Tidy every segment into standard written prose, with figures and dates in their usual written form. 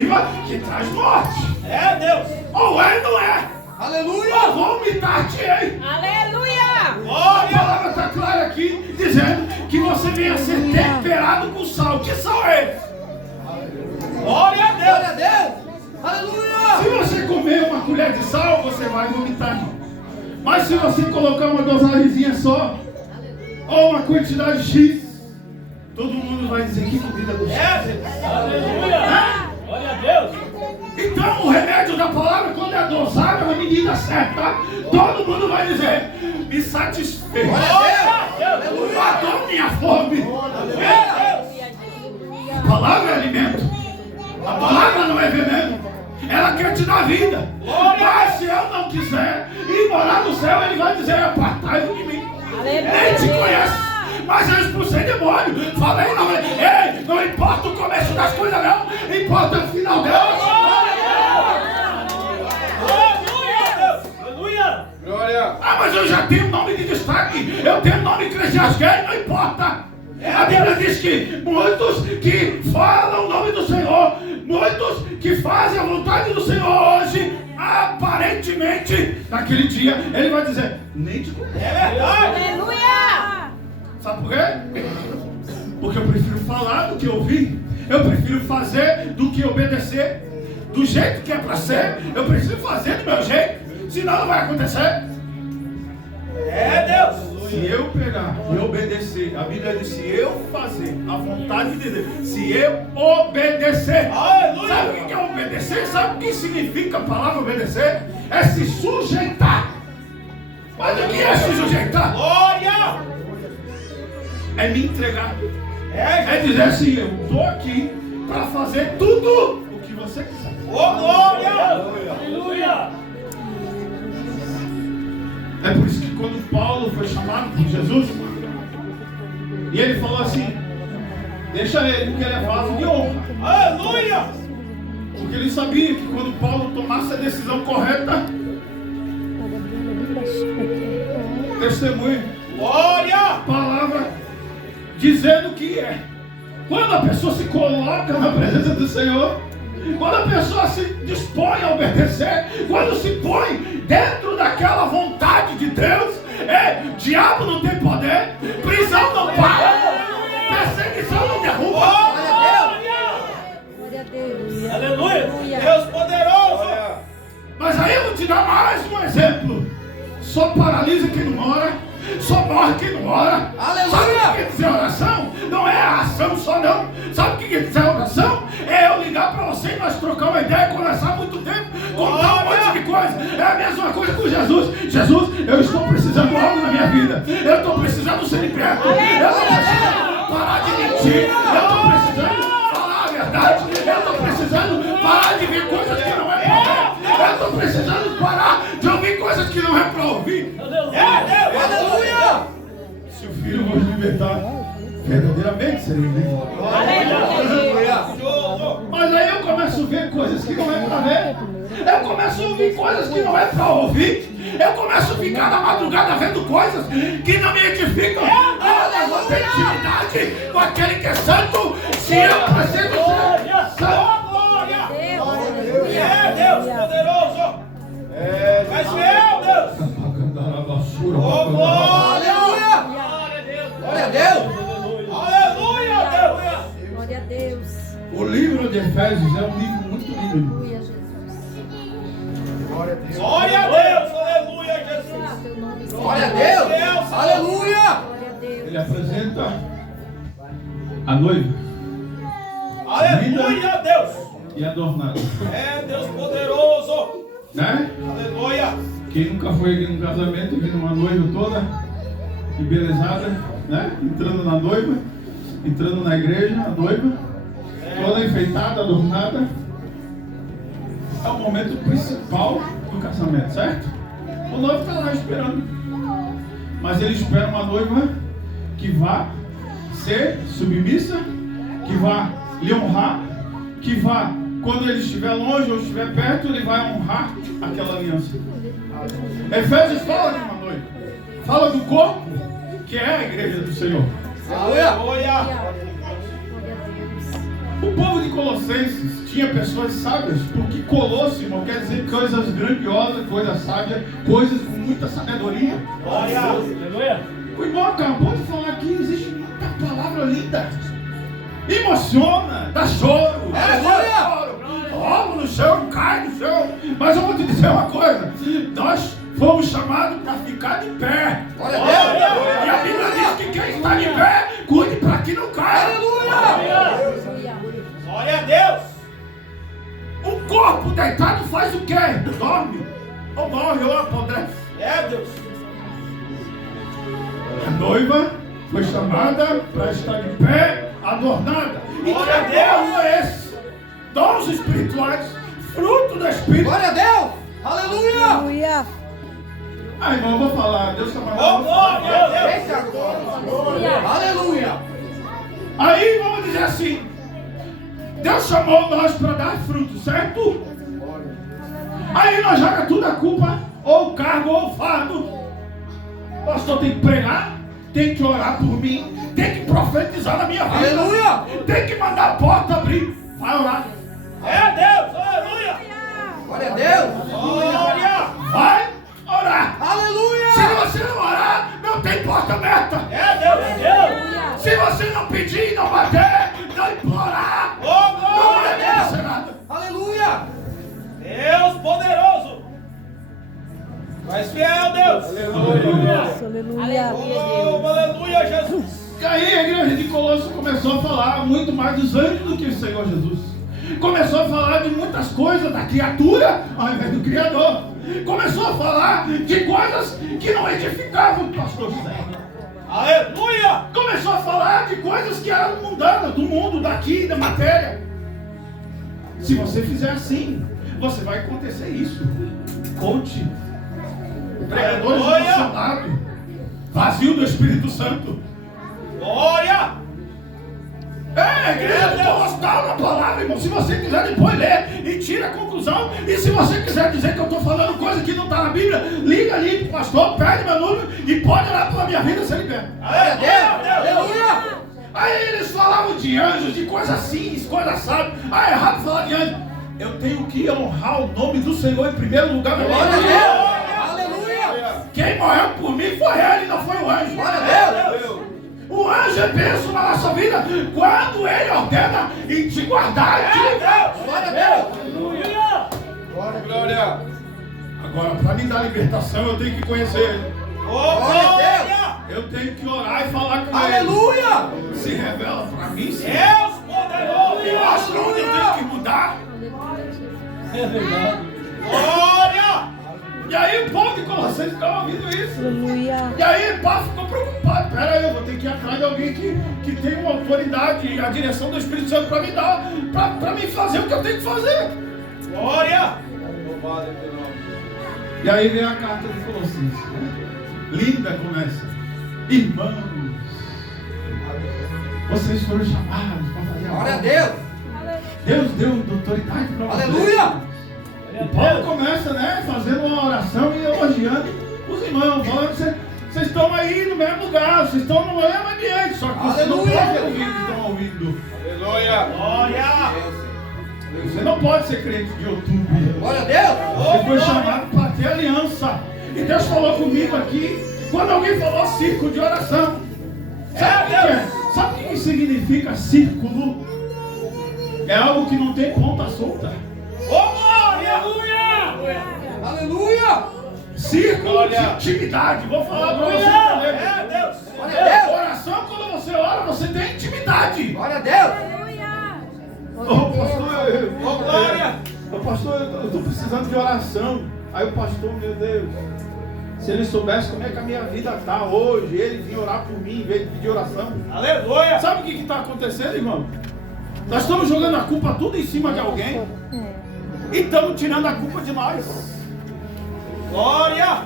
que traz morte. É, Deus. Ou é, não é. Aleluia. Eu vou imitar-te-ei. Aleluia. A palavra está clara aqui, dizendo que você venha a ser temperado com sal. Que sal é esse? Glória a Deus. Glória a Deus. Aleluia. Se você comer uma colher de sal, você vai vomitar. Mas se você colocar uma dosagemzinha só, ou uma quantidade X, todo mundo vai dizer que comida gostosa. Aleluia. Glória a Deus. Então o remédio da palavra, quando é dosado na medida certa, todo mundo vai dizer: me satisfez. Matou minha fome. A palavra é alimento. A palavra não é veneno. Ela quer te dar vida. Mas se eu não quiser ir morar no céu, ele vai dizer: apartai-vos de mim. Nem te conhece. Mas eu expulsei demônio. Falei, não, ei, não importa o começo das coisas, não. Importa o final delas. Aleluia. Glória. Ah, mas eu já tenho nome de destaque. Eu tenho nome eclesiástico. Não importa. A Bíblia diz que muitos que falam o nome do Senhor, muitos que fazem a vontade do Senhor hoje, aparentemente, naquele dia, ele vai dizer: nem te conheço. É verdade. Aleluia. Sabe por quê? Porque eu prefiro falar do que ouvir. Eu prefiro fazer do que obedecer. Do jeito que é para ser, eu preciso fazer do meu jeito. Senão não vai acontecer. É, Deus. Se eu pegar e obedecer, a Bíblia diz: se eu fazer a vontade de Deus, se eu obedecer. Aleluia. Sabe o que é obedecer? Sabe o que significa a palavra obedecer? É se sujeitar. Mas o que é se sujeitar? Glória. É me entregar. É dizer assim: eu estou aqui para fazer tudo o que você quiser. Oh, glória. Aleluia. É por isso que quando Paulo foi chamado por Jesus, e ele falou assim: deixa ele, porque ele é vaso de honra. Aleluia. Porque ele sabia que quando Paulo tomasse a decisão correta, testemunha, Glória. palavra dizendo que é. Quando a pessoa se coloca na presença do Senhor, quando a pessoa se dispõe a obedecer, quando se põe dentro daquela vontade de Deus, diabo não tem poder, prisão não para, perseguição não derruba. Glória a Deus. Aleluia. Deus poderoso. Mas aí eu vou te dar mais um exemplo. Só paralisa quem não ora, só morre quem não ora. Aleluia. Sabe o que quer dizer oração? Não é a ação só, não. Sabe o que quer dizer oração? É eu ligar para você e nós trocar uma ideia, conversar muito tempo, contar um monte de coisa. É a mesma coisa com Jesus. Jesus, eu estou precisando de algo na minha vida. Eu estou precisando ser liberto. Eu estou precisando parar de mentir. Eu estou precisando falar a verdade. Eu estou precisando parar de ver coisas que não é para ver. Eu estou precisando parar de ouvir coisas que não é para ouvir. Aleluia. Se o Filho vos libertar, verdadeiramente serei livre. Mas aí eu começo a ver coisas que não é para ver. Eu começo a ouvir coisas que não é para ouvir. Eu começo a ficar na madrugada vendo coisas que não me edificam. Eu vou ter intimidade com aquele que é santo. Se eu preciso ser santo. Glória. É, Deus poderoso. Mas meu Deus. Oh, glória. Glória a Deus. Aleluia, Deus. Glória a Deus. O livro de Efésios é um livro muito lindo. Aleluia, Jesus. Glória a Deus. Aleluia, Jesus. Teu nome, Senhor. Glória a Deus. Aleluia. Glória a Deus. Ele apresenta a noiva Aleluia, Deus. e adornada. É, Deus poderoso. Né? Aleluia. Quem nunca foi aqui num casamento, vindo uma noiva toda embelezada, né? Entrando na noiva, entrando na igreja, a noiva, toda enfeitada, adornada. É o momento principal do casamento, certo? O noivo está lá esperando. Mas ele espera uma noiva que vá ser submissa, que vá lhe honrar, que vá, quando ele estiver longe ou estiver perto, ele vai honrar aquela aliança. Efésios fala de uma noiva, fala do corpo, que é a igreja do Senhor. Aleluia. Glória a Deus. O povo de Colossenses tinha tinha pessoas sábias, porque Colosso, irmão, quer dizer coisas grandiosas, coisas sábias, coisas com muita sabedoria. Glória. Aleluia. O irmão acabou de falar aqui, existe muita palavra linda. Emociona, dá choro. Aleluia. Rola no chão, cai no chão. Mas eu vou te dizer uma coisa. Nós fomos chamados para ficar de pé. Glória a Deus. E a Bíblia diz que quem está de pé, cuide para que não caia. Aleluia. Glória a Deus. O corpo deitado faz o quê? Dorme. Ou morre, ou apodrece. Deus. A noiva foi chamada para estar de pé, adornada. E Glória a que Deus. dom é esse? Dons espirituais, fruto do Espírito. Glória a Deus. Aleluia. Aleluia. Ah, irmão, eu vou falar. Deus está Oh, mandando. glória a Deus. Eita, glória. Aleluia. Aí vamos dizer assim: Deus chamou nós para dar fruto, certo? Aí nós joga tudo a culpa, ou o cargo, ou o fardo. O pastor tem que pregar, tem que orar por mim, tem que profetizar na minha vida. Aleluia. Tem que mandar a porta abrir. Vai orar. Deus. Aleluia. Glória. Glória a Deus. Glória. Vai orar. Aleluia. Se você não orar, não tem porta aberta. Deus. Se você não pedir, não bater, não implorar, Oh, não glória vai a acontecer Deus. nada. Aleluia. Deus poderoso. Mas fiel, Deus. Aleluia. Oh, aleluia, Jesus. E aí a igreja de Colosso começou a falar muito mais dos anjos do que o Senhor Jesus. Começou a falar de muitas coisas da criatura ao invés do Criador. Começou a falar de coisas que não edificavam o pastor José. Aleluia. Começou a falar de coisas que eram mundanas, do mundo, daqui, da matéria. Se você fizer assim, você vai acontecer isso. Coach, pregadores emocionados, vazio do Espírito Santo. Glória. É, a igreja do hostal na palavra, irmão. Se você quiser depois ler e tira a conclusão. E se você quiser dizer que eu estou falando coisa que não está na Bíblia, liga ali pro pastor, pede meu número e pode orar pela minha vida, se ele quer. Aleluia. Aí eles falavam de anjos, de coisas assim, coisas sábias. Ah, é errado falar de anjos. Eu tenho que honrar o nome do Senhor em primeiro lugar. Glória a Deus. Aleluia. Quem morreu por mim foi ele, não foi o anjo. Glória a Deus. O anjo é bênção na nossa vida quando ele ordena em te guardar e te livrar. Glória a Deus. Glória. Agora, para me dar libertação, eu tenho que conhecer ele. Glória. Eu tenho que orar e falar com Aleluia. ele. Se revela para mim, Senhor. Deus poderoso. Me mostra onde eu tenho que mudar. É verdade. Glória. E aí o povo de Colossenses ficava ouvindo isso. Aleluia. E aí o pai ficou preocupado. Pera aí, eu vou ter que ir atrás de alguém que tem uma autoridade e a direção do Espírito Santo para me dar, para me fazer o que eu tenho que fazer. Glória. Louvado é teu nome. E aí vem a carta de Colossenses. Linda começa. Irmãos, vocês foram chamados para fazer a Glória a obra. Deus. Deus deu autoridade para vocês. Aleluia. O Paulo começa, né, fazendo uma oração e elogiando os irmãos, falando que vocês estão aí no mesmo lugar, vocês estão no mesmo ambiente, só que vocês não Aleluia. podem ouvir o que estão ouvindo. Aleluia. Glória. Você não pode ser crente de YouTube. Glória a Deus. Você foi chamado para ter aliança. E Deus falou comigo aqui, quando alguém falou círculo de oração. Sabe o que é? Sabe o que significa círculo? É algo que não tem ponta solta. Glória. Aleluia. Aleluia. Círculo de intimidade. Vou falar para você entender. Deus. Glória a Deus. Oração, quando você ora, você tem intimidade. Glória a Deus. Pastor, eu estou precisando de oração. Aí o pastor, meu Deus, se ele soubesse como é que a minha vida está hoje, ele vinha orar por mim em vez de pedir oração. Aleluia. Sabe o que está acontecendo, irmão? Nós estamos jogando a culpa tudo em cima de alguém e estamos tirando a culpa de nós. Glória.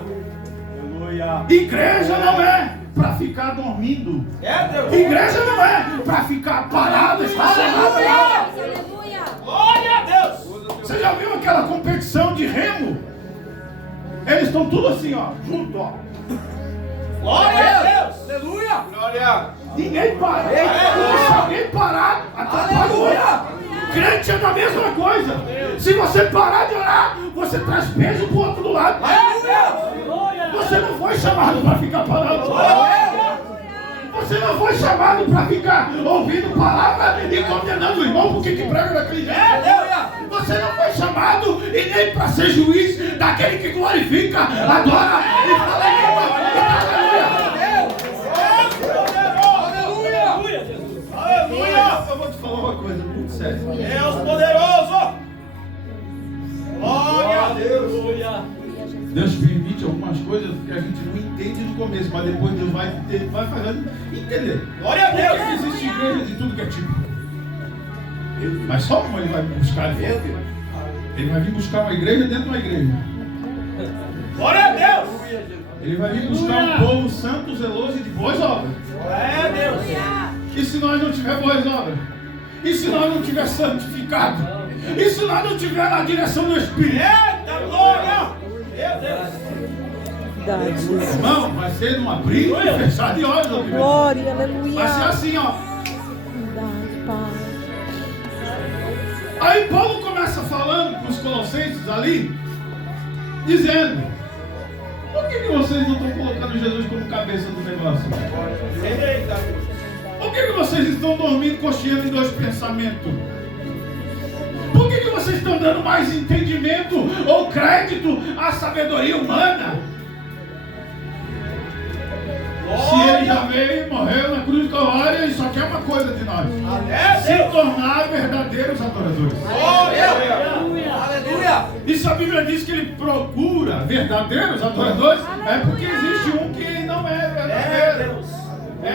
Aleluia. Igreja não é para ficar dormindo. Deus. Igreja não é para ficar parada, estacionada. Aleluia. Glória a Deus. Você já viu aquela competição de remo? Eles estão tudo assim, ó, junto, ó. Glória a Deus. Aleluia. Glória. Ninguém para. Porque se alguém parar, atrapalha o outro. crente é da mesma coisa. Se você parar de orar, você traz peso pro outro do lado. Você não foi chamado para ficar parado. Você não foi chamado para ficar ouvindo palavra e condenando o irmão porque que prega daquele jeito. Você não foi chamado e nem para ser juiz daquele que glorifica, adora e fala em língua. Aleluia! Eu vou te falar uma coisa muito séria. Deus poderoso! Glória a Deus! Deus permite algumas coisas que a gente não entende no começo, mas depois Deus vai fazendo entender. Glória a Deus! Por que existe igreja de tudo que é tipo? Mas só como ele vai buscar dentro? Ele vai vir buscar uma igreja dentro de uma igreja. Glória a Deus! Ele vai vir buscar um povo santo, zeloso e de boas obras. Glória a Deus! E se nós não tiver boas obras? E se nós não tiver santificado? E se nós não tiver na direção do Espírito? Eita glória! Meu Deus! Irmão, vai ser num abrir e fechar de olhos. Glória, aleluia. Vai ser assim, ó. Verdade, Pai. Aí Paulo começa falando com os colossenses ali, dizendo: por que vocês não estão colocando Jesus como cabeça do negócio? Eita! Por que vocês estão dormindo, cocheando em dois pensamentos? Por que vocês estão dando mais entendimento ou crédito à sabedoria humana? Se ele já veio e morreu na cruz do Calvário, ele só quer uma coisa de nós: se tornar verdadeiros adoradores. Aleluia! E se a Bíblia diz que ele procura verdadeiros adoradores, é porque existe um que não é verdadeiro. Como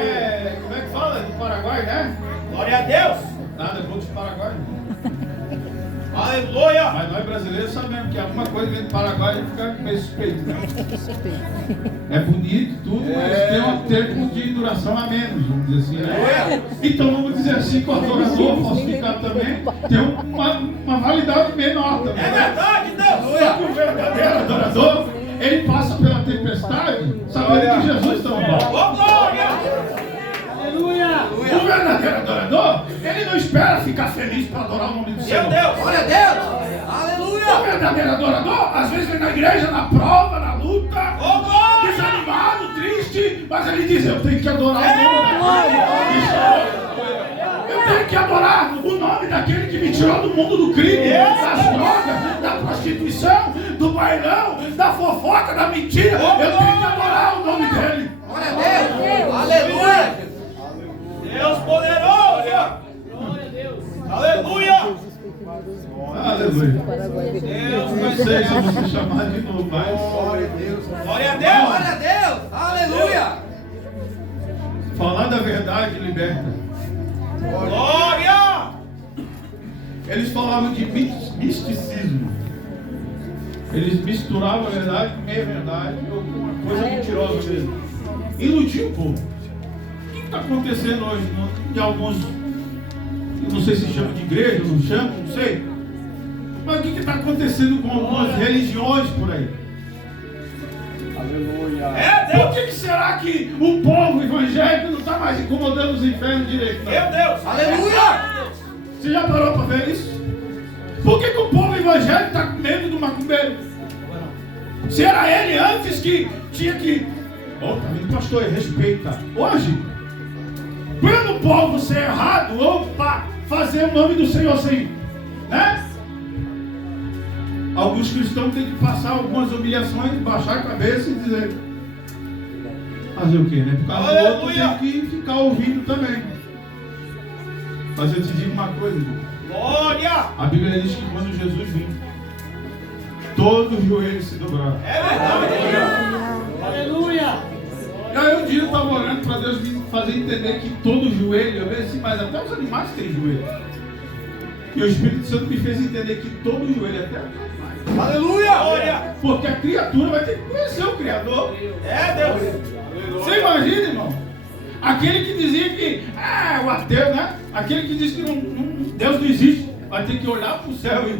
é que fala? Do Paraguai, né? Glória a Deus! Nada contra o Paraguai. Aleluia! Mas nós brasileiros sabemos que alguma coisa vem do Paraguai e fica meio suspeito, né? É bonito tudo, mas tem um tempo de duração a menos, vamos dizer assim, né? Então vamos dizer assim, que o adorador falsificado também tem uma validade menor também. É verdade, Deus! Só que o verdadeiro adorador, ele passa pela tempestade sabendo que Jesus está no barco. Oh, glória! O verdadeiro adorador, ele não espera ficar feliz para adorar o nome do Senhor. Meu Deus! Glória a Deus! O Aleluia! verdadeiro adorador, às vezes vem na igreja, na prova, na luta, Oh, glória! desanimado, triste, mas ele diz: eu tenho que adorar o nome daquele que me tirou. Eu tenho que adorar o nome daquele que me tirou do mundo do crime, das drogas, da prostituição, do bailão, da fofoca, da mentira. Eu tenho que adorar o nome dele. Glória a Deus! Aleluia! Deus poderoso! Aleluia! Aleluia. Deus, Não sei se eu vou se chamar de novo, mas Glória a Deus! Glória a Deus! Aleluia! falar da verdade liberta. Glória! Eles falavam de misticismo. Eles misturavam a verdade com meia verdade, ou com uma coisa mentirosa mesmo. Iludiam o povo. O que está acontecendo hoje em alguns, eu não sei se chama de igreja, não chama, não sei. Mas o que está acontecendo com algumas religiões por aí? Por que será que o povo evangélico não está mais incomodando os infernos direito? Meu Deus! Aleluia! Você já parou para ver isso? Por que o povo evangélico está com medo do macumbeiro? Se era ele antes que tinha que... Tá vendo, pastor, respeita. Hoje, pelo povo ser errado, ou para fazer o nome do Senhor sem... né? Alguns cristãos têm que passar algumas humilhações, baixar a cabeça e dizer... fazer o quê, né? Por causa do outro tem que ficar ouvindo também. Mas eu te digo uma coisa, irmão. Glória! A Bíblia diz que quando Jesus vir, todos os joelhos se dobraram. É verdade! Aleluia! E aí um dia eu estava orando para Deus me fazer entender que todo joelho, eu vejo assim, mas até os animais têm joelho. E o Espírito Santo me fez entender que todo joelho, até os animais. Aleluia! Glória! Porque a criatura vai ter que conhecer o Criador. É Deus! Você imagina, irmão? Aquele que dizia que, o ateu, né? Aquele que diz que Deus não existe, vai ter que olhar para o céu e...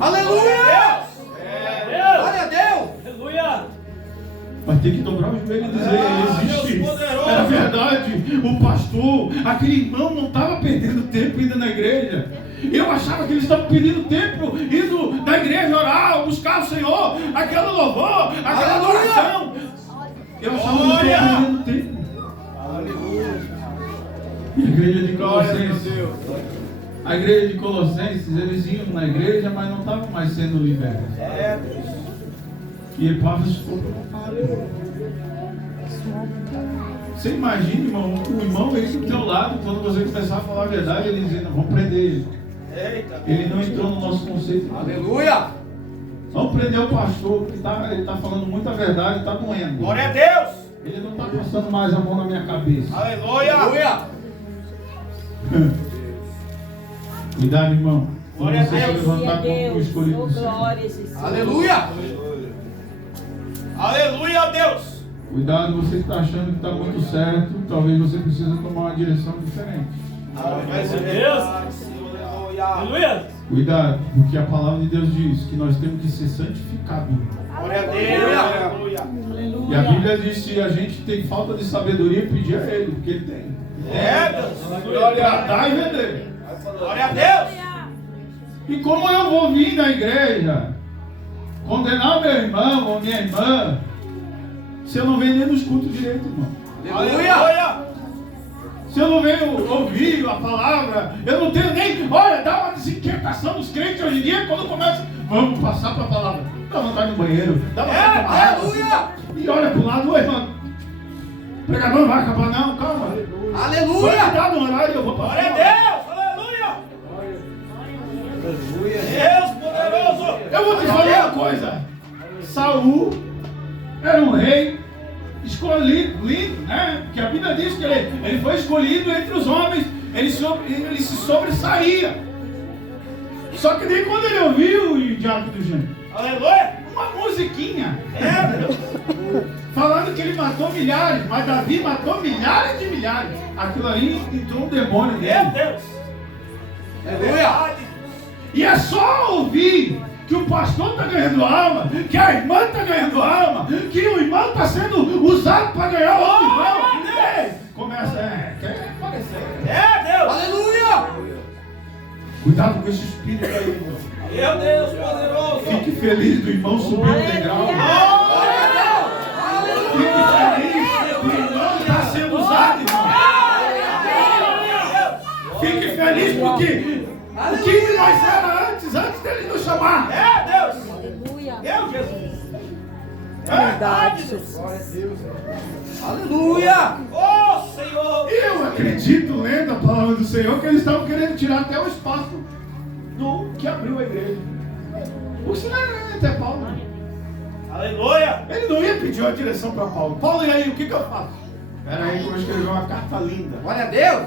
Aleluia! É Glória a Deus! Aleluia! vai ter que dobrar o joelho e dizer, existe. Deus poderoso. É verdade, o pastor, aquele irmão não estava perdendo tempo ainda na igreja. Eu achava que eles estavam pedindo tempo, indo da igreja orar, buscar o Senhor, aquele louvor, aquela adoração. Eu achava que eles estavam perdendo tempo. E a igreja de Colossenses, a igreja de Colossenses, eles iam na igreja, mas não estavam mais sendo libertos. E Epáfras ficou preocupado. Você imagina, irmão, o irmão aí do teu lado, quando você começar a falar a verdade, ele dizendo, vamos prender ele. Ele não entrou no nosso conceito. Aleluia. Vamos prender o pastor, que ele está falando muita verdade, está doendo. Glória a Deus. Ele não está passando mais a mão na minha cabeça. Aleluia. Aleluia. Cuidado, irmão. Glória a Você se Deus. levantar como o escolhido Oh, do Senhor. glória, Jesus. Aleluia. Aleluia a Deus. Cuidado, você que está achando que está muito certo, talvez você precise tomar uma direção diferente. Aleluia. Cuidado, porque a palavra de Deus diz que nós temos que ser santificados. Glória a Deus. Aleluia. E a Bíblia diz que se a gente tem falta de sabedoria, pedir a Ele, porque Ele tem. Deus. Para dar e vender. Glória a Deus. E como eu vou vir na igreja condenar meu irmão ou minha irmã, se eu não venho nem nos cultos direito, irmão? Aleluia. Se eu não venho ouvir a palavra, eu não tenho nem... Olha, dá uma desinquietação dos crentes hoje em dia, quando começa... Vamos passar para a palavra. Dá vontade no banheiro. Dá vontade de tomar água. Aleluia. E olha para o lado, oi, irmão. O pregador não vai acabar não, calma. Aleluia. Cuidado no horário, eu vou para Glória a Deus. Aleluia. Deus poderoso. Eu vou te falar uma coisa. Saul era um rei escolhido, lindo, né? Porque a Bíblia diz que ele foi escolhido entre os homens, ele se sobressaía. Só que daí quando ele ouviu o diabo do gênio, Aleluia. uma musiquinha, falando que ele matou milhares, mas Davi matou milhares de milhares. Aquilo ali entrou um demônio Meu nele. Deus. Aleluia. E é só ouvir que o pastor está ganhando alma, que a irmã está ganhando alma, que o irmão está sendo usado para ganhar outro irmão. Ei, começa, quer aparecer. Deus. Aleluia. Cuidado com esse espírito aí, irmão. Meu Deus poderoso. Fique feliz do irmão subir o degrau. Glória a Deus. Fique feliz do irmão está sendo usado, irmão. Fique feliz porque o que nós era antes dele nos chamar. Deus. Aleluia. Meu Jesus. Verdade, Jesus. Aleluia. Oh, Senhor. Eu acredito, lendo a palavra do Senhor, que eles estavam querendo tirar até o espaço do que abriu a igreja. Porque senão era até Paulo. Aleluia. Ele não ia pedir uma direção para Paulo. Paulo, e aí, o que eu faço? Espera aí que eu vou escrever uma carta linda. Glória a Deus.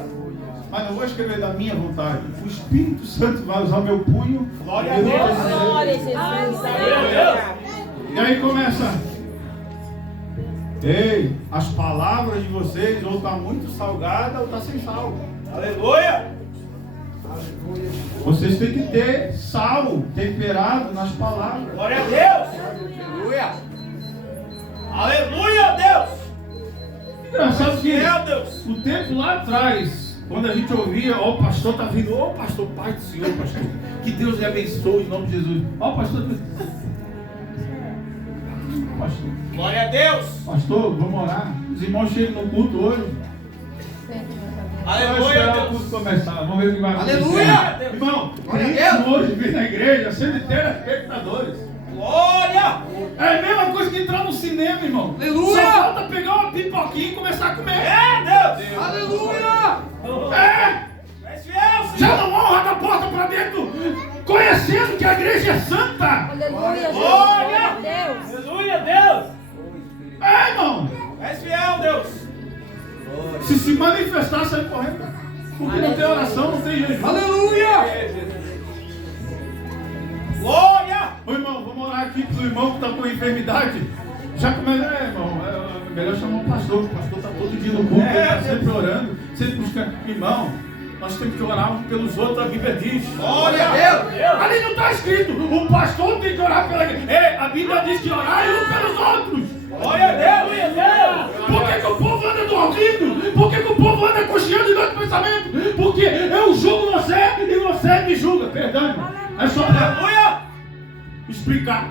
Mas não vou escrever da minha vontade. O Espírito Santo vai usar o meu punho. Glória a Eu vou Deus. dizer. Glória, Jesus. Aleluia. E aí começa. Ei, as palavras de vocês ou está muito salgada ou está sem sal. Aleluia. Vocês têm que ter sal temperado nas palavras. Glória a Deus. Aleluia. Aleluia, Deus. Engraçado que Meu Deus. o tempo lá atrás, quando a gente ouvia, ó, o pastor está vindo, ó, pastor, Pai do Senhor, pastor, que Deus lhe abençoe em nome de Jesus. Ó, pastor, pastor, Glória a Deus. pastor, vamos orar. Os irmãos chegam no culto hoje. Vai Aleluia, esperar o Deus. culto começar. Vamos ver o que vai acontecer. Aleluia. Irmão, Glória a crente Deus. hoje vem na igreja sendo telespectadores. Glória. É a mesma coisa que entrar no cinema, irmão. Aleluia. Só falta pegar uma pipoquinha e começar a comer. Deus. Aleluia. É, És fiel, já Senhor. não vão arrancar a porta para dentro, conhecendo que a igreja é santa. Aleluia, Jesus. Glória. Glória a Deus. Aleluia, Deus. É, irmão. És fiel, Deus. Se manifestar, sai correndo. Porque não tem oração, não tem jejum. Aleluia. Glória. Ô, irmão, vamos orar aqui pro irmão que está com enfermidade. Já começa, irmão, é melhor chamar o pastor. O pastor está todo dia no culto, ele está sempre orando, sempre buscando. Irmão, nós temos que orar uns pelos outros, a Bíblia diz. Glória a Deus. Ali não está escrito, o pastor tem que orar pela igreja. Ei, a Bíblia diz que orar uns pelos outros. Glória a Deus. Por que o povo anda do corrido? Por que o povo anda cocheando de dois pensamentos? Porque eu julgo você e você me julga. Perdão. É só para explicar.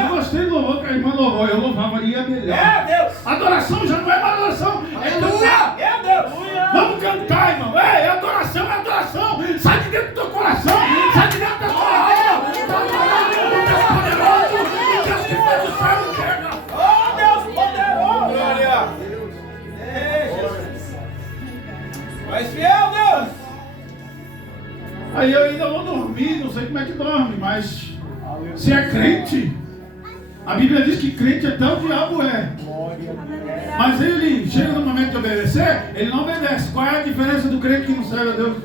Eu gostei do louvor que a irmã louvou. Eu louvava e ia melhor. Adoração já não é mais adoração. É cantar. Vamos cantar, irmão. É adoração, é adoração. Sai de dentro do teu coração. Sai de dentro da tua alma. Deus poderoso. Deus que fez o céu e terra. Deus poderoso! Glória! Mas fiel, Deus! Aí eu ainda vou dormir, não sei como é que dorme, mas se é crente, a Bíblia diz que crente até o diabo é. Mas ele chega no momento de obedecer, ele não obedece. Qual é a diferença do crente que não serve a Deus?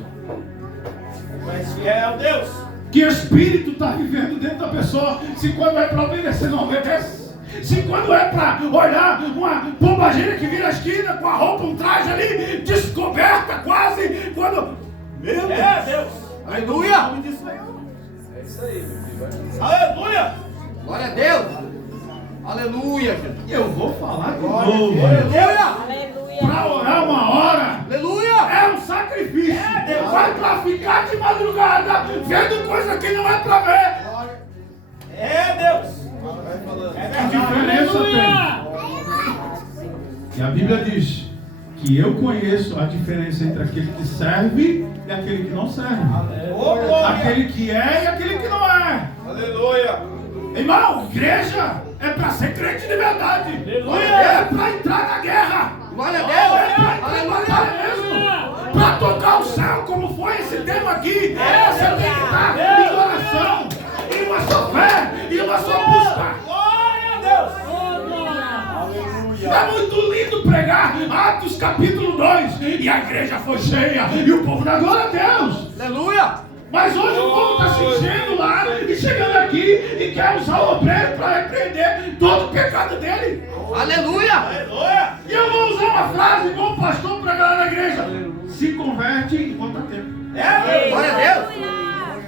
Mas fiel, Deus! Que espírito está vivendo dentro da pessoa, se quando é para obedecer não obedece? Se quando é para olhar uma bobageira que vira a esquina com a roupa, um traje ali, descoberta quase, quando... Meu Deus! Aleluia! É isso aí, meu filho. Aleluia! Glória a Deus! Aleluia, Jesus! Eu vou falar de novo. Aleluia! Aleluia. Para orar uma hora Aleluia! é um sacrifício. Vai para ficar de madrugada vendo coisa que não é para ver. Deus! A diferença tem. E a Bíblia diz que eu conheço a diferença entre aquele que serve e aquele que não serve. Aquele que é e aquele que não é. Aleluia! Irmão, igreja é para ser crente de verdade. Aleluia. É para entrar na guerra. Glória a É Deus! para entrar em batalha mesmo. Para tocar o céu, como foi esse tema aqui. Você tem que estar em oração, em uma só fé, em uma só busca. Glória a Deus! É muito lindo pregar Atos capítulo 2. E a igreja foi cheia e o povo dá glória a Deus. Aleluia! Mas hoje o povo está se enchendo lá e chegando aqui e quer usar o obreiro para repreender todo o pecado dele. Aleluia! Aleluia! E eu vou usar uma frase igual o pastor para a galera da igreja: se converte enquanto há tempo. Glória a Deus!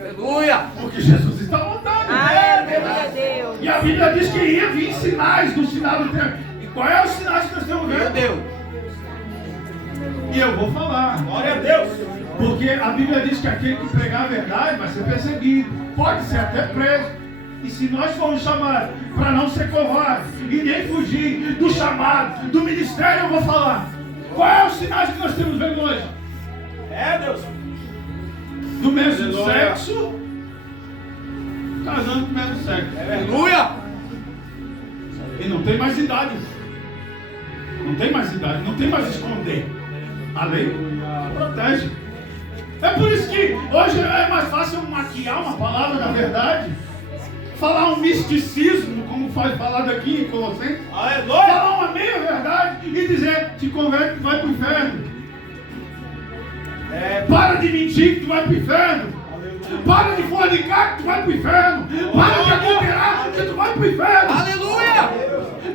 Aleluia! Porque Jesus está voltando. Aleluia, Deus. E a Bíblia diz que ia vir sinais do final do tempo. E qual é os sinais que nós estamos Meu vendo? Deus! E eu vou falar. Glória a Deus! Porque a Bíblia diz que aquele que pregar a verdade vai ser perseguido, pode ser até preso. E se nós formos chamados para não ser covardes e nem fugir do chamado, do ministério, eu vou falar. Qual é os sinais que nós temos vendo hoje? Deus! Do mesmo Aleluia. sexo, casando com o mesmo sexo. Aleluia! E não tem mais idade. Não tem mais idade, não tem mais esconder. A lei protege. É por isso que hoje é mais fácil maquiar uma palavra da verdade, falar um misticismo, como foi falado aqui em Colossenses, Aleluia! falar uma meia verdade e dizer: te converte que vai para o inferno. Para de mentir que tu vai para o inferno. Para de fornicar que tu vai para o inferno. Para de adulterar que tu vai para o inferno. Aleluia!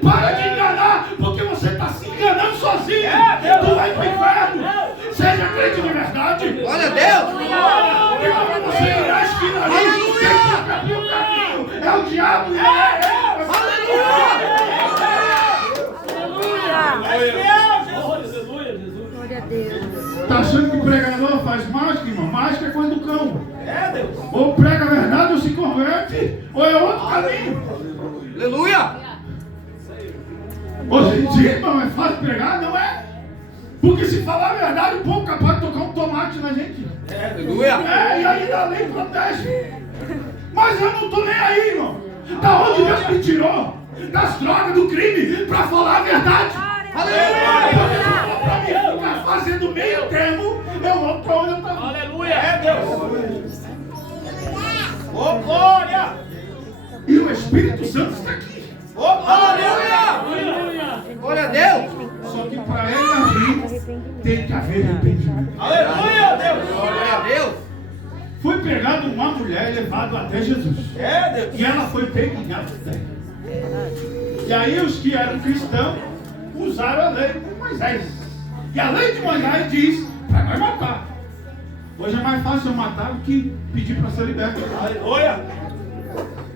Para de enganar, porque você está se enganando sozinho. Tu vai para o inferno. Seja crente de verdade. Glória a Deus! Porque quando você virar a esquina ali, Aleluia. quem está abrindo o caminho é o diabo. Aleluia, Jesus. Glória a Deus. Tá achando que pregador faz mágica, irmão? Mágica é coisa do cão. Deus! Ou prega a verdade ou se converte, ou é outro caminho. Aleluia! Hoje em dia, irmão, é fácil pregar? Não é. Porque se falar a verdade, o povo é capaz de tocar um tomate na gente. Aleluia! É, e aí a lei protege. Mas eu não estou nem aí, irmão. Da onde Deus me tirou? Das drogas, do crime, para falar a verdade. Aleluia! Para mim ficar fazendo meio termo, eu vou para onde eu estou. Aleluia. Deus! Ô, glória! E o Espírito Santo está aqui. Ô, glória! Aleluia. Glória a Deus! Só que para ele agir, tem que haver arrependimento. Aleluia, Deus! Glória a Deus! Foi pegado uma mulher e levado até Jesus. Deus! E ela foi pega em adultério. E aí os que eram cristãos usaram a lei de Moisés. E a lei de Moisés diz para nós matar. Hoje é mais fácil eu matar do que pedir para ser liberto. Aleluia!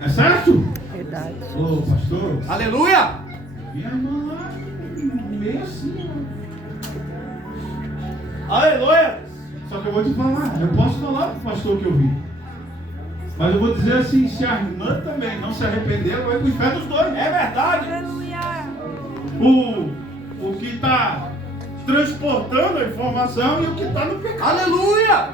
É certo? Verdade. Ô pastor, Aleluia! minha irmã lá, meio assim. Aleluia. Só que eu vou te falar, eu posso falar pro pastor que eu vi. Mas eu vou dizer assim, se a irmã também não se arrepender, vai pro inferno dos dois. É verdade. Aleluia. O que está transportando a informação e o que está no pecado. Aleluia.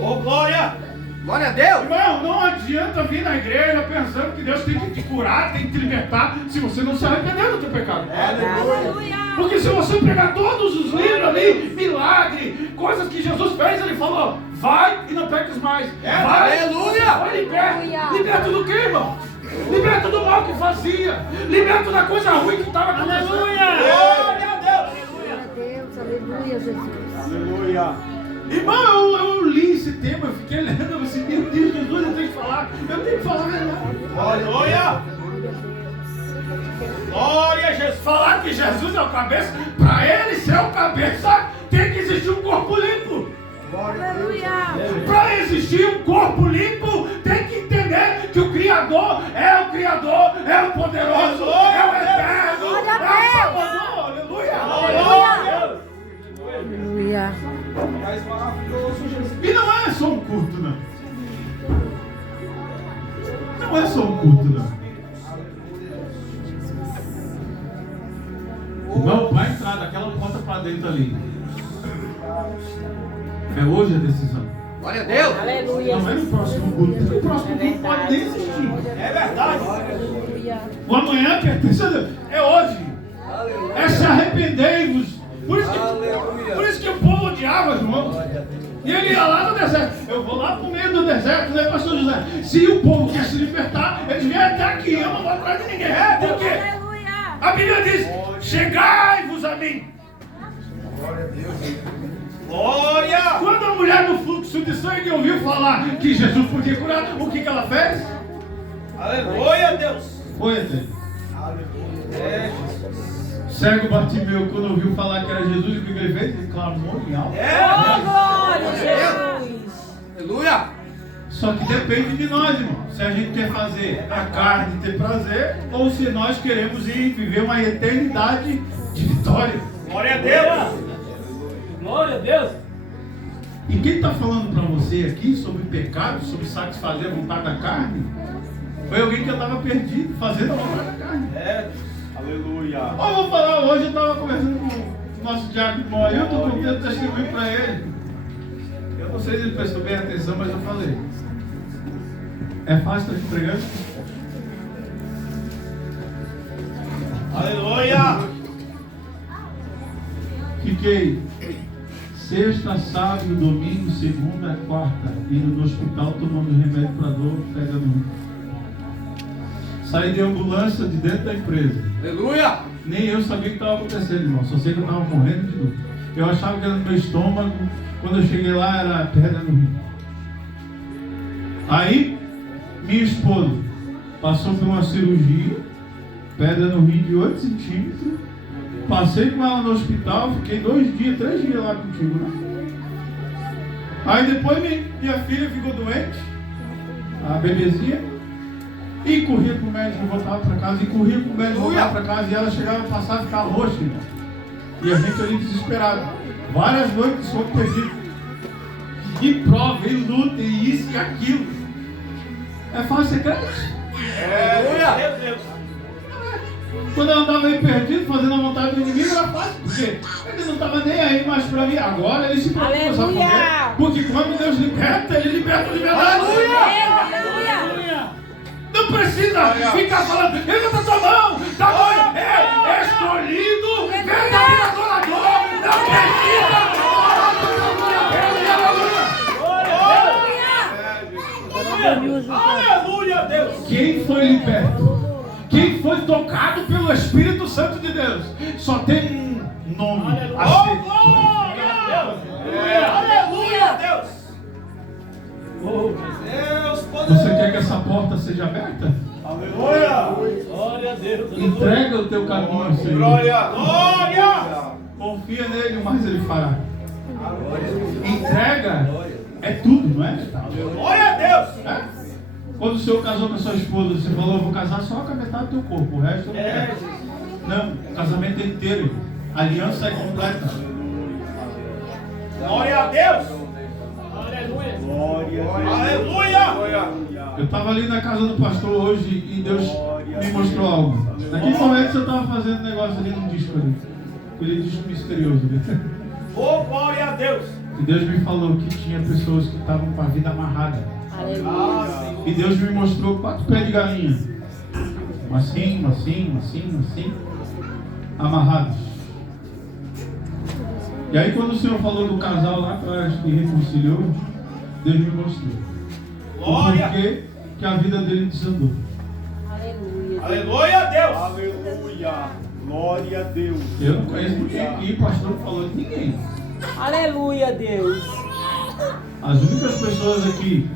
Ô, glória. Glória a Deus. Irmão, não adianta vir na igreja pensando que Deus tem que te curar, tem que te libertar, se você não se arrepender do teu pecado. Aleluia. Porque se você pegar todos os livros ali, milagre, coisas que Jesus fez, ele falou, vai e não peques mais. Vai, Aleluia. vai, liberta. Aleluia. Liberta do quê, irmão? Liberta do mal que fazia. Liberta da coisa ruim que estava acontecendo. Glória a Deus. Glória a Deus. Aleluia, Jesus. Aleluia. Irmão, eu li esse tema, eu fiquei lendo, eu disse, meu Deus, Jesus, eu tenho que falar a verdade. Aleluia. Glória a Jesus. Falar que Jesus é o cabeça, para ele ser o cabeça, tem que existir um corpo limpo. Aleluia. Para existir um corpo limpo, tem que entender que o Criador, é o poderoso, é o eterno, Glória a é o Deus. Salvador. Aleluia. Glória a Deus. Aleluia. Mais maravilhoso, Jesus. E não é só um culto, não. Não é só um culto, não. Irmão, vai entrar daquela porta para dentro ali. É hoje a decisão. Glória a Deus. Aleluia. Não é no próximo culto. No próximo culto pode nem existir. É verdade. Aleluia. O amanhã pertence a Deus. É hoje. É se arrependei-vos. Por isso que o povo odiava João. E ele ia lá no deserto. Eu vou lá pro meio do deserto, né, pastor José? Se o povo quer se libertar, eles vêm até aqui. Eu não vou atrás de ninguém. Por quê? Aleluia. A Bíblia diz: chegai-vos a mim. Glória. Quando a mulher do fluxo de sangue ouviu falar que Jesus podia curar, o que ela fez? Aleluia, Deus. Foi até. É, Cego Bartimeu, quando ouviu falar que era Jesus, o que ele fez? Ele clamou em alto. Oh, glória a Jesus. Aleluia. Só que depende de nós, irmão. Se a gente quer fazer a carne ter prazer, ou se nós queremos ir viver uma eternidade de vitória. Glória a Deus. Glória a Deus. E quem está falando para você aqui sobre pecado, sobre satisfazer a vontade da carne, foi alguém que andava perdido, fazendo a vontade da carne. É. Aleluia. Ó, eu vou falar, hoje eu estava conversando com o nosso diácono Moa, eu estou contando testemunho para ele. Eu não sei se ele prestou bem atenção, mas eu falei. É fácil estar entregando? Aleluia. Fiquei sexta, sábado, domingo, segunda, quarta, indo no hospital tomando remédio para dor, pega no rim. Saí de ambulância de dentro da empresa. Aleluia. Nem eu sabia o que estava acontecendo, irmão. Só sei que eu estava morrendo de dor. Eu achava que era no meu estômago. Quando eu cheguei lá, era pedra no rim. Aí, minha esposa passou por uma cirurgia, pedra no rim de 8 centímetros. Passei com ela no hospital, fiquei 3 dias lá contigo, né? Aí depois minha filha ficou doente, a bebezinha, e corria pro médico, voltava para casa, e corria pro médico, voltava para casa, e ela chegava a passar e ficava roxa, irmão. E a gente ali desesperado. Várias noites de sono perdido. E prova, e luta, e isso e aquilo. É fácil ser crente? Aleluia. Deus. Quando eu andava aí perdido, fazendo a vontade do inimigo, era fácil, porque ele não estava nem aí mais para mim. Agora ele se preocupa, sabe por quê? Porque quando Deus liberta, ele liberta de verdade. Aleluia. Não precisa ficar falando, levanta tua mão, tá bom, é escolhido, verdadeiro adorador, não precisa. Aleluia, Deus. Quem foi liberto? Quem foi tocado pelo Espírito Santo de Deus? Só tem um nome a Oh, ser. glória a Deus. Aleluia, Deus. Deus poderoso. Você quer que essa porta seja aberta? Aleluia. Glória a Deus. Entrega o teu caminho ao Senhor. Glória. Glória. Confia nele, mas ele fará. Entrega é tudo, não é? Glória a Deus. É? Quando o senhor casou com a sua esposa, você falou, eu vou casar só com a metade do teu corpo, o resto eu não quero. Não, o casamento é inteiro. A aliança é completa. Glória a Deus. Aleluia. Eu estava ali na casa do pastor hoje e Deus me mostrou algo. Naquele momento eu estava fazendo um negócio ali no disco ali. Aquele disco misterioso ali. Oh, glória a Deus. E Deus me falou que tinha pessoas que estavam com a vida amarrada. Aleluia. E Deus me mostrou 4 pés de galinha. Assim, amarrados. E aí quando o Senhor falou do casal lá atrás que reconciliou, Deus me mostrou. Glória. Por que que a vida dele desandou. Aleluia. Aleluia a Deus. Aleluia. Glória a Deus. Eu não conheço ninguém aqui, o pastor não falou de ninguém. Aleluia, Deus. As únicas pessoas aqui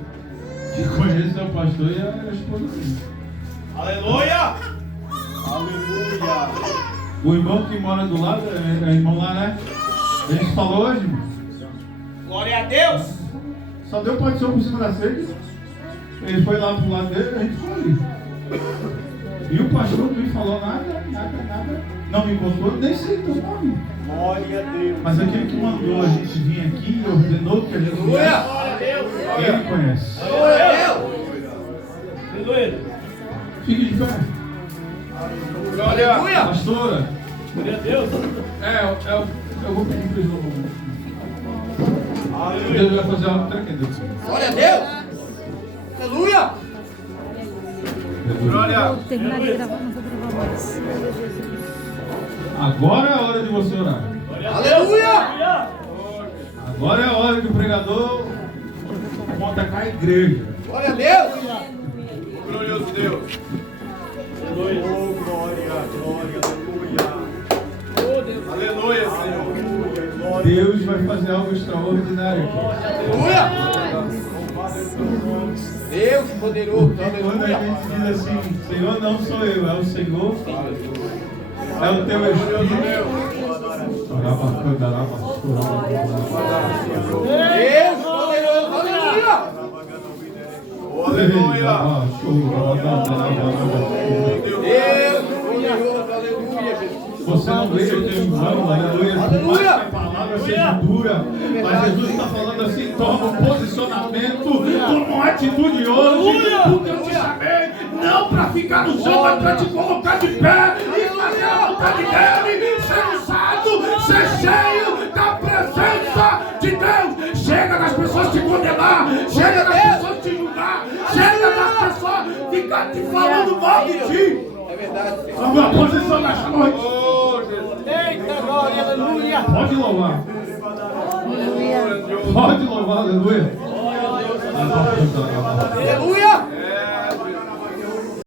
que conhecem o pastor é a esposa dele. Aleluia. Aleluia. O irmão que mora do lado, é irmão lá, né? A gente falou hoje, irmão. Glória a Deus. Só deu partição por cima da cerca. Ele foi lá pro lado dele e a gente ficou ali. E o pastor não me falou nada. Não me contou, nem sei teu nome. Glória a Deus. Mas aquele que mandou a gente vir aqui e ordenou que a gente viesse, Glória a Deus. ele conhece. Glória a Deus. Aleluia. Fique de pé. Glória. Pastora, Glória a Deus. eu vou pedir para o João. Aleluia. Deus vai fazer algo tremendo. Glória a Deus. Aleluia. Glória. Vou terminar de gravar, não vou gravar mais. Agora é a hora de você orar. Aleluia. Agora é a hora que o pregador monta cá a igreja. Glória a Deus. Glorioso Deus. Oh, glória, aleluia. Aleluia, Senhor. Aleluia, glória. Deus vai fazer algo extraordinário aqui. Aleluia. Deus poderoso. Porque quando a Aleluia. gente diz assim, Senhor, não sou eu, é o Senhor, é o teu Espírito. Deus poderoso. Aleluia. Aleluia. Deus poderoso. Aleluia, Jesus. Você não veio de em vão, aleluia. Por mais que a palavra seja dura, mas Jesus está falando assim: toma um posicionamento, toma uma atitude hoje, porque eu te chamei não para ficar no chão, mas para te colocar de pé e fazer a vontade dele, ser usado, ser cheio da presença de Deus. Chega das pessoas te condenar, chega das pessoas te julgar, chega das pessoas ficar te falando mal de ti. É verdade, Senhor. Toma uma posição nesta noite. Eita, glória, aleluia. Pode louvar. Pode louvar, aleluia. Aleluia.